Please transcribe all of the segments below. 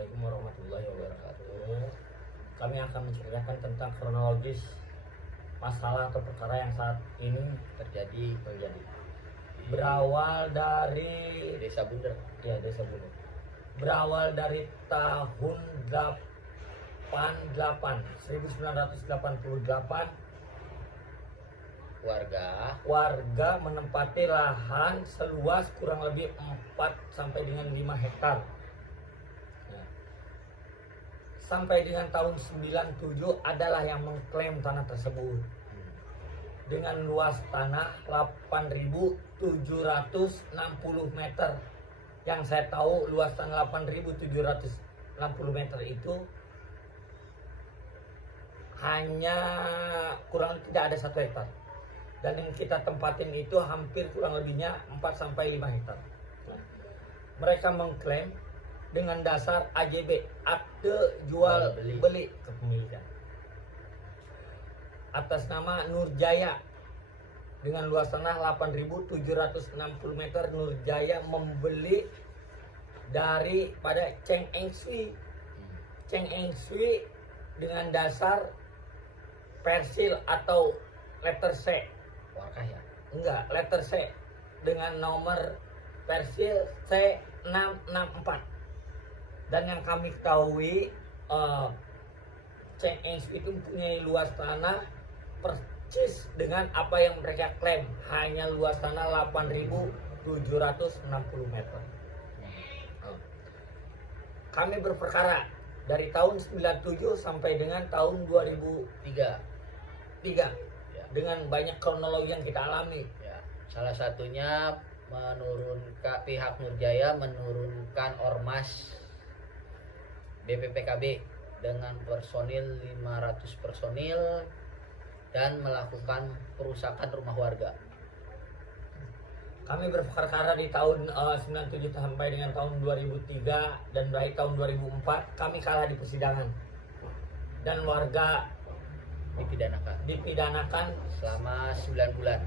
Assalamualaikum warahmatullahi wabarakatuh. Kami akan menceritakan tentang kronologis masalah atau perkara yang saat ini terjadi. Berawal dari Desa Bunder. ya Desa Bunder. Berawal dari tahun 1988 warga menempati lahan seluas kurang lebih 4 sampai dengan 5 hektar. Nah, sampai dengan tahun 97 adalah yang mengklaim tanah tersebut dengan luas tanah 8.760 meter. Yang saya tahu luas tanah 8.760 meter itu hanya kurang tidak ada 1 hektar. Dan yang kita tempatin itu hampir kurang lebihnya 4 sampai 5 hektar. Nah, mereka mengklaim dengan dasar AJB, akte jual beli kepemilikan, atas nama Nurjaya dengan luas tanah 8.760 meter. Nurjaya membeli daripada Cheng Eng Sui. Cheng Eng Sui dengan dasar persil atau letter C. Warkah ya? Enggak, letter C dengan nomor persil C664. Dan yang kami ketahui Cheng Eng Sui itu mempunyai luas tanah persis dengan apa yang mereka klaim, hanya luas tanah 8.760 meter. Kami berperkara dari tahun 97 sampai dengan tahun 2003 dengan banyak kronologi yang kita alami. Ya, salah satunya pihak Nurjaya menurunkan ormas BPPKB dengan personil 500 personil dan melakukan perusakan rumah warga. Kami berperkara di tahun 97 sampai dengan tahun 2003 dan dari tahun 2004 kami kalah di persidangan dan warga dipidanakan Selama 9 bulan.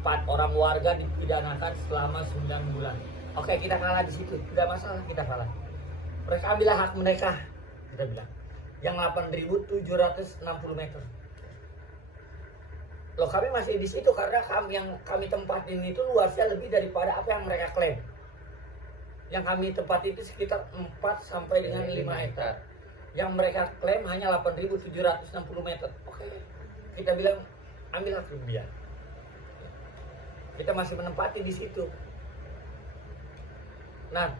4 orang warga dipidanakan selama 9 bulan. Oke, kita kalah di situ, tidak masalah, kita kalah. Mereka ambillah hak mereka, kita bilang, yang 8.760 meter. Loh, kami masih di situ karena yang kami tempatin itu luasnya lebih daripada apa yang mereka klaim. Yang kami tempatin itu sekitar 4 sampai dengan 5 hektar. Yang mereka klaim hanya 8.760 meter. Oke, kita bilang ambil hak dia. Kita masih menempati di situ. Nah,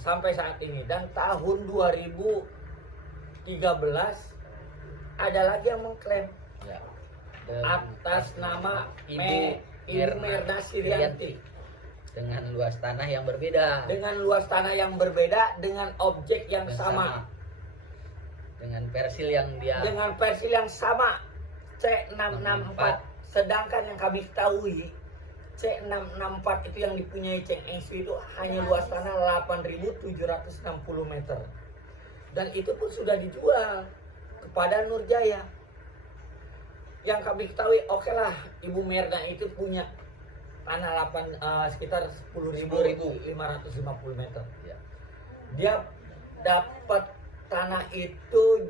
sampai saat ini dan tahun 2013 ada lagi yang mengklaim Ya. atas nama Ibu Merna Sirianti dengan luas tanah yang berbeda. dengan luas tanah yang berbeda dengan objek yang sama. Dengan persil yang sama C664. Sedangkan yang kami ketahui C664 itu yang dipunyai Cheng Eng Sui itu hanya luas tanah 8.760 meter. Dan itu pun sudah dijual kepada Nurjaya. Yang kami ketahui, oke lah, Ibu Merna itu punya tanah sekitar 10.550 meter. Ya. Dia dapat tanah itu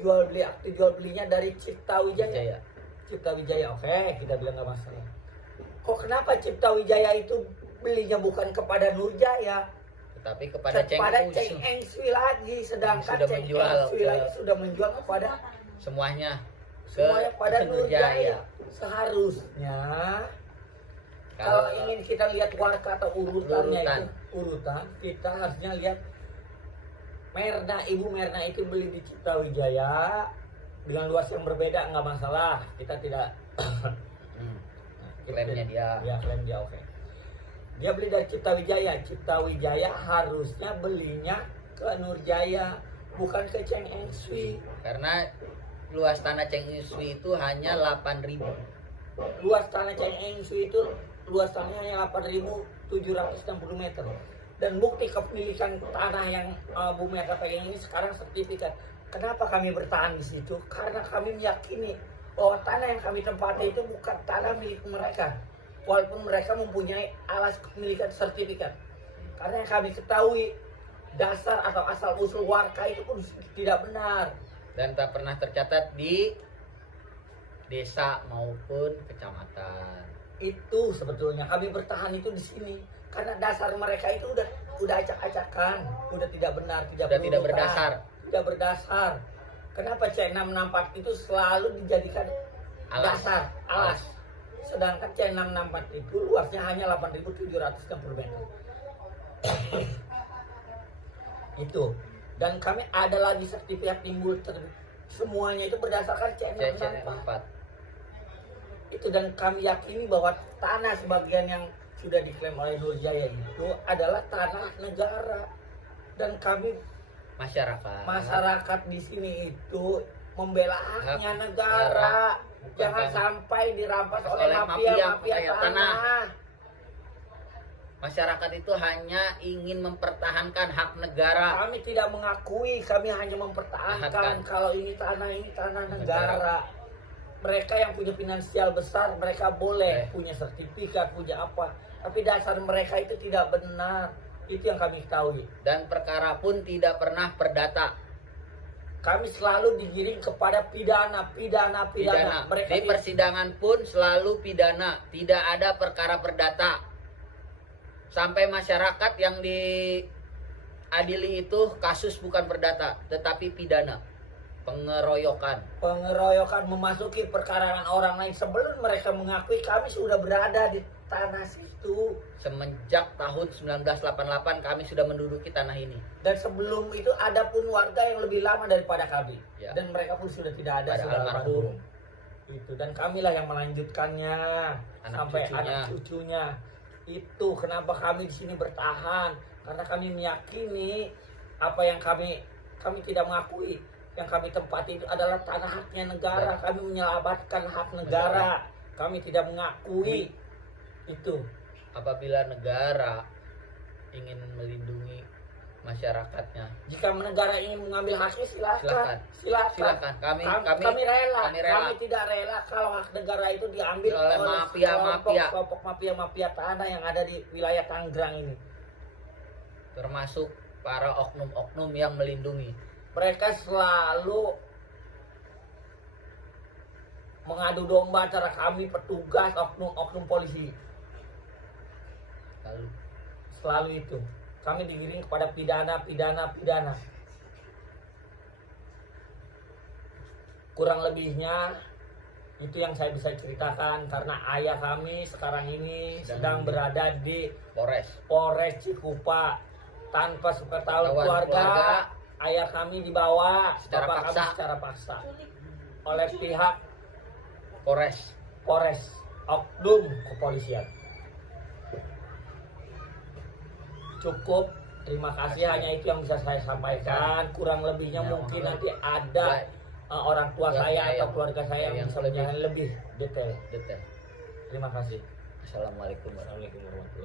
akte jual belinya dari Cipta Wijaya. Cipta Wijaya, oke, kita bilang nggak masalah. Kok kenapa Cipta Wijaya itu belinya bukan kepada Nurjaya, Tetapi kepada Cheng Eng Sui lagi, sedangkan Cheng Eng Sui lagi sudah menjual kepada semuanya pada Nurjaya. Seharusnya kalau ingin kita lihat warka atau urutannya urutan, kita harusnya lihat Ibu Merna itu beli di Cipta Wijaya dengan luas yang berbeda, nggak masalah, kita tidak klaimnya dia. Ya, klaim dia, oke. Dia beli dari Cipta Wijaya. Cipta Wijaya harusnya belinya ke Nurjaya, bukan ke Cheng Eng Sui. Karena luas tanah Cheng Eng Sui itu hanya 8.000. Luas tanah Cheng Eng Sui itu luas tanahnya hanya 8.760 meter. Dan bukti kepemilikan tanah yang Bu Merna pegang ini sekarang sertifikat. Kenapa kami bertahan di situ? Karena kami meyakini bahwa tanah yang kami tempati itu bukan tanah milik mereka, walaupun mereka mempunyai alas kepemilikan sertifikat. Karena yang kami ketahui dasar atau asal usul warga itu pun tidak benar. Dan tak pernah tercatat di desa maupun kecamatan. Itu sebetulnya kami bertahan itu di sini karena dasar mereka itu udah acak-acakan, udah tidak benar, Sudah tidak berdasar. tidak berdasar. Kenapa C664 itu selalu dijadikan dasar, alas. Sedangkan C664 itu luasnya hanya 8.760 meter. Itu. Dan kami ada lagi sertifikat timbul semuanya itu berdasarkan C664. Itu, dan kami yakini bahwa tanah sebagian yang sudah diklaim oleh Nurjaya itu adalah tanah negara. Dan kami masyarakat di sini itu membela haknya negara. Jangan sampai dirampas oleh mafia tanah. Masyarakat itu hanya ingin mempertahankan hak negara. Kami tidak mengakui, kami hanya mempertahankan kalau ini tanah negara. Mereka yang punya finansial besar, mereka boleh punya sertifikat, punya apa. Tapi dasar mereka itu tidak benar. Itu yang kami ketahui. Dan perkara pun tidak pernah perdata. Kami selalu digiring kepada pidana. Mereka Di persidangan pun selalu pidana. Tidak ada perkara perdata. Sampai masyarakat yang diadili itu kasus bukan perdata, tetapi pidana. Pengeroyokan memasuki perkarangan orang lain sebelum mereka mengakui kami sudah berada di tanah situ. Semenjak tahun 1988 kami sudah menduduki tanah ini. Dan sebelum itu ada pun warga yang lebih lama daripada kami. Ya. Dan mereka pun sudah tidak ada, sudah almarhum. Itu, dan kamilah yang melanjutkannya sampai cucunya. anak cucunya. Itu kenapa kami di sini bertahan, karena kami meyakini apa yang kami tidak mengakui. Yang kami tempati itu adalah tanah haknya negara. Kami menyelamatkan hak negara. Kami tidak mengakui itu. Apabila negara ingin melindungi masyarakatnya, Jika negara ingin mengambil haknya silakan. Kami rela. Kami tidak rela kalau hak negara itu diambil oleh kelompok mafia tanah yang ada di wilayah Tangerang ini. termasuk para oknum-oknum yang melindungi. Mereka selalu mengadu domba antara kami petugas, oknum polisi. Selalu itu. Kami digiring kepada pidana. Kurang lebihnya itu yang saya bisa ceritakan, karena ayah kami sekarang ini sedang berada di Polres Cikupa tanpa sepengetahuan keluarga. Ayah kami dibawa secara paksa oleh pihak Polres oknum kepolisian. Cukup, terima kasih, hanya itu yang bisa saya sampaikan. Kurang lebihnya mungkin nanti ada orang tua saya atau keluarga saya yang bisa lebih detail. Detail. Terima kasih. Assalamualaikum warahmatullahi Assalamualaikum warahmatullahi wabarakatuh.